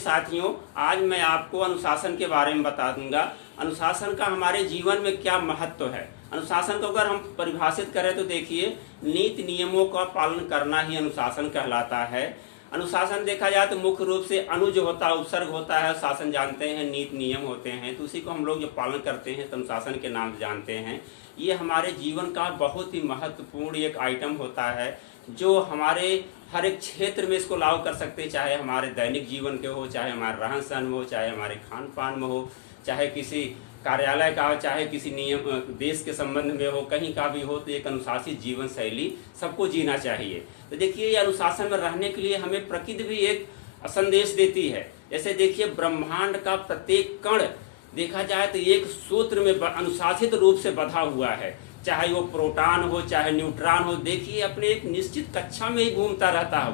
साथियों, आज मैं आपको अनुशासन के बारे में बता दूंगा। अनुशासन का हमारे जीवन में क्या महत्व है। अनुशासन को अगर हम परिभाषित करें तो देखिए, नीति नियमों का पालन करना ही अनुशासन कहलाता है। अनुशासन देखा जाए तो मुख्य रूप से अनु जो होता है उपसर्ग होता है, शासन जानते हैं, नीति नियम होते हैं, तो उसी को हम लोग जो पालन करते हैं तो अनुशासन के नाम से जानते हैं। ये हमारे जीवन का बहुत ही महत्वपूर्ण एक आइटम होता है जो हमारे हर एक क्षेत्र में इसको लागू कर सकते हैं, चाहे हमारे दैनिक जीवन के हो, चाहे हमारे रहन सहन में हो, चाहे हमारे खान पान में हो, चाहे किसी कार्यालय का हो, चाहे किसी नियम देश के संबंध में हो, कहीं का भी हो। तो एक अनुशासित जीवन शैली सबको जीना चाहिए। तो देखिए, ये अनुशासन में रहने के लिए हमें प्रकृति भी एक संदेश देती है। जैसे देखिए, ब्रह्मांड का प्रत्येक कण देखा जाए तो एक सूत्र में अनुशासित रूप से बंधा हुआ है, चाहे वो प्रोटॉन हो चाहे न्यूट्रॉन हो। देखिए, अपने एक निश्चित कक्षा में ही घूमता रहता है,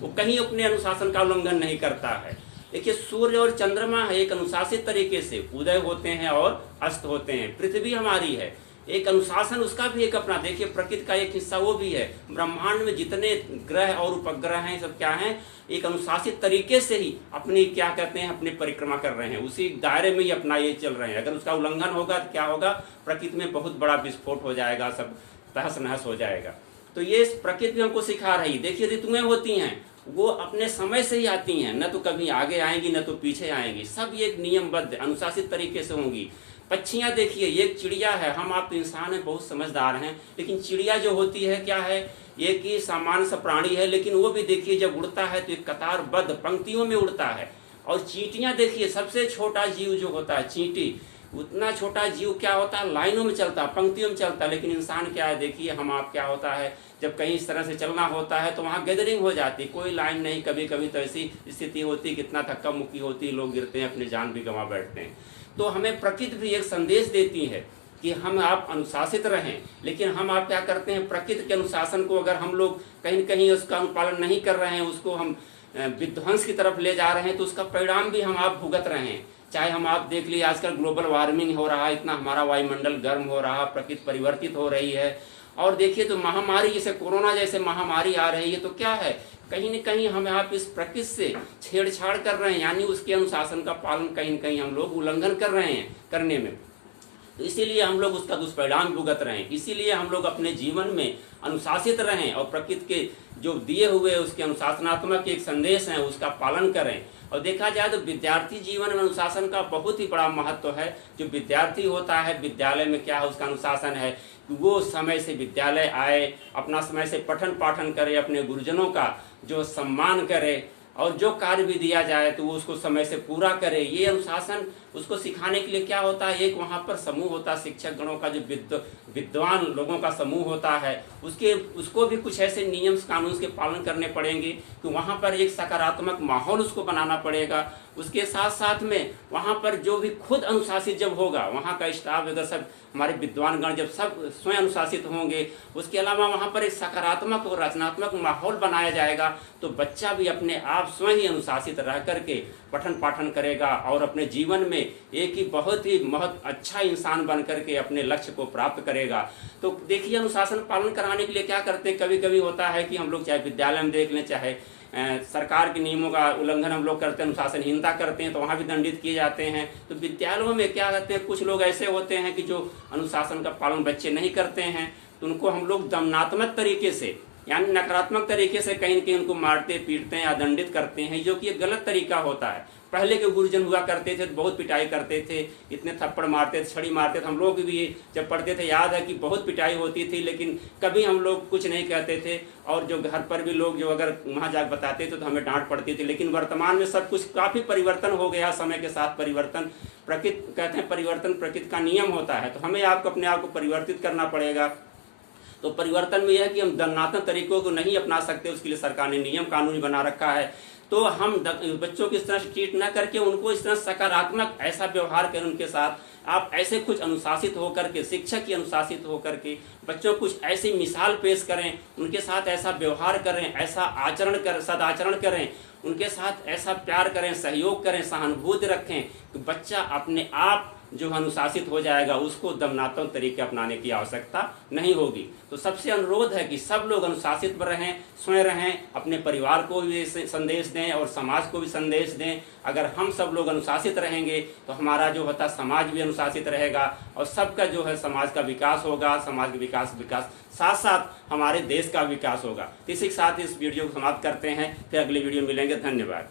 वो कहीं अपने अनुशासन का उल्लंघन नहीं करता है। देखिए, सूर्य और चंद्रमा है, एक अनुशासित तरीके से उदय होते हैं और अस्त होते हैं। पृथ्वी हमारी है, एक अनुशासन उसका भी एक अपना, देखिए प्रकृति का एक हिस्सा वो भी है। ब्रह्मांड में जितने ग्रह और उपग्रह हैं सब क्या हैं, एक अनुशासित तरीके से ही अपनी क्या कहते हैं अपनी परिक्रमा कर रहे हैं, उसी दायरे में ही अपना ये चल रहे हैं। अगर उसका उल्लंघन होगा तो क्या होगा, प्रकृति में बहुत बड़ा विस्फोट हो जाएगा, सब तहस नहस हो जाएगा। तो ये प्रकृति हमको सिखा रही। देखिए, ऋतुएं होती हैं, वो अपने समय से ही आती हैं, न तो कभी आगे आएंगी न तो पीछे आएंगी, सब ये नियमबद्ध अनुशासित तरीके से होंगी। पक्षियाँ देखिए, एक चिड़िया है, हम आप तो इंसान हैं, बहुत समझदार हैं, लेकिन चिड़िया जो होती है क्या है, एक ही सामान्य सा प्राणी है, लेकिन वो भी देखिए जब उड़ता है तो एक कतारबद्ध पंक्तियों में उड़ता है। और चींटियाँ देखिए, सबसे छोटा जीव जो होता है चींटी, उतना छोटा जीव क्या होता है, लाइनों में चलता है, पंक्तियों में चलता है। लेकिन इंसान क्या है, देखिए हम आप क्या होता है, जब कहीं इस तरह से चलना होता है तो वहाँ गैदरिंग हो जाती है, कोई लाइन नहीं। कभी कभी तो ऐसी स्थिति होती है, कितना धक्का मुक्की होती है, लोग गिरते हैं, अपनी जान भी गंवा बैठते हैं। तो हमें प्रकृति भी एक संदेश देती है कि हम आप अनुशासित रहें, लेकिन हम आप क्या करते हैं, प्रकृति के अनुशासन को अगर हम लोग कहीं न कहीं उसका अनुपालन नहीं कर रहे हैं, उसको हम विध्वंस की तरफ ले जा रहे हैं, तो उसका परिणाम भी हम आप भुगत रहे हैं। चाहे हम आप देख लीजिए, आजकल ग्लोबल वार्मिंग हो रहा है, इतना हमारा वायुमंडल गर्म हो रहा है, प्रकृति परिवर्तित हो रही है। और देखिए, तो महामारी जैसे कोरोना जैसे महामारी आ रही है, तो क्या है, कहीं न कहीं हमें आप इस प्रकृति से छेड़छाड़ कर रहे हैं, यानी उसके अनुशासन का पालन कहीं न कहीं हम लोग उल्लंघन कर रहे हैं करने में। तो इसीलिए हम लोग उसका दुष्परिणाम भुगत रहे हैं। इसीलिए हम लोग अपने जीवन में अनुशासित रहें और प्रकृति के जो दिए हुए उसके अनुशासनात्मक एक संदेश हैं उसका पालन करें। और देखा जाए तो विद्यार्थी जीवन में अनुशासन का बहुत ही बड़ा महत्व है। जो विद्यार्थी होता है, विद्यालय में क्या है, उसका अनुशासन है कि वो समय से विद्यालय आए, अपना समय से पठन पाठन करे, अपने गुरुजनों का जो सम्मान करे, और जो कार्य भी दिया जाए तो वो उसको समय से पूरा करे। ये अनुशासन उसको सिखाने के लिए क्या होता है, एक वहाँ पर समूह होता है, शिक्षक गणों का जो विद्वान लोगों का समूह होता है, उसको भी कुछ ऐसे नियम कानून के पालन करने पड़ेंगे कि वहाँ पर एक सकारात्मक माहौल उसको बनाना पड़ेगा। उसके साथ साथ में वहाँ पर जो भी खुद अनुशासित जब होगा, वहाँ का स्टाफ अगर सब हमारे विद्वानगण जब सब स्वयं अनुशासित होंगे, उसके अलावा वहाँ पर एक सकारात्मक और रचनात्मक माहौल बनाया जाएगा, तो बच्चा भी अपने आप स्वयं ही अनुशासित रह करके पठन पाठन करेगा और अपने जीवन में एक ही बहुत ही अच्छा इंसान बन करके अपने लक्ष्य को प्राप्त करेगा। तो देखिए, अनुशासन पालन कराने के लिए क्या करते हैं, कभी कभी होता है कि हम लोग चाहे विद्यालय में देख लें, चाहे सरकार के नियमों का उल्लंघन हम लोग करते हैं, अनुशासनहीनता करते हैं, तो वहाँ भी दंडित किए जाते हैं। तो विद्यालयों में क्या करते हैं, कुछ लोग ऐसे होते हैं कि जो अनुशासन का पालन बच्चे नहीं करते हैं, तो उनको हम लोग दमनात्मक तरीके से यानी नकारात्मक तरीके से कहीं न कहीं उनको मारते पीटते हैं या दंडित करते हैं, जो कि एक गलत तरीका होता है। पहले के गुरुजन हुआ करते थे तो बहुत पिटाई करते थे, इतने थप्पड़ मारते थे, छड़ी मारते थे। हम लोग भी जब पढ़ते थे याद है कि बहुत पिटाई होती थी, लेकिन कभी हम लोग कुछ नहीं कहते थे। और जो घर पर भी लोग जो अगर वहाँ जाकर बताते थे तो हमें डांट पड़ती थी। लेकिन वर्तमान में सब कुछ काफ़ी परिवर्तन हो गया, समय के साथ परिवर्तन, प्रकृति कहते हैं परिवर्तन प्रकृति का नियम होता है, तो हमें आपको अपने आप को परिवर्तित करना पड़ेगा। तो परिवर्तन में यह है कि हम दंडात्मक तरीकों को नहीं अपना सकते, उसके लिए सरकार ने नियम कानून बना रखा है। तो हम बच्चों को इस तरह से ट्रीट न करके उनको इस तरह सकारात्मक ऐसा व्यवहार करें उनके साथ। आप ऐसे कुछ अनुशासित होकर के, शिक्षक ही अनुशासित होकर के बच्चों को कुछ ऐसी मिसाल पेश करें, उनके साथ ऐसा व्यवहार करें, ऐसा आचरण करें, सदाचरण करें, उनके साथ ऐसा प्यार करें, सहयोग करें, सहानुभूति रखें कि बच्चा अपने आप जो अनुशासित हो जाएगा उसको दमनात्मक तरीके अपनाने की आवश्यकता नहीं होगी। तो सबसे अनुरोध है कि सब लोग अनुशासित रहें, स्वयं रहें, अपने परिवार को भी संदेश दें और समाज को भी संदेश दें। अगर हम सब लोग अनुशासित रहेंगे तो हमारा जो होता समाज भी अनुशासित रहेगा और सबका जो है समाज का विकास होगा, समाज का विकास साथ साथ हमारे देश का विकास होगा। इसी के साथ इस वीडियो को समाप्त करते हैं, फिर अगले वीडियो में मिलेंगे। धन्यवाद।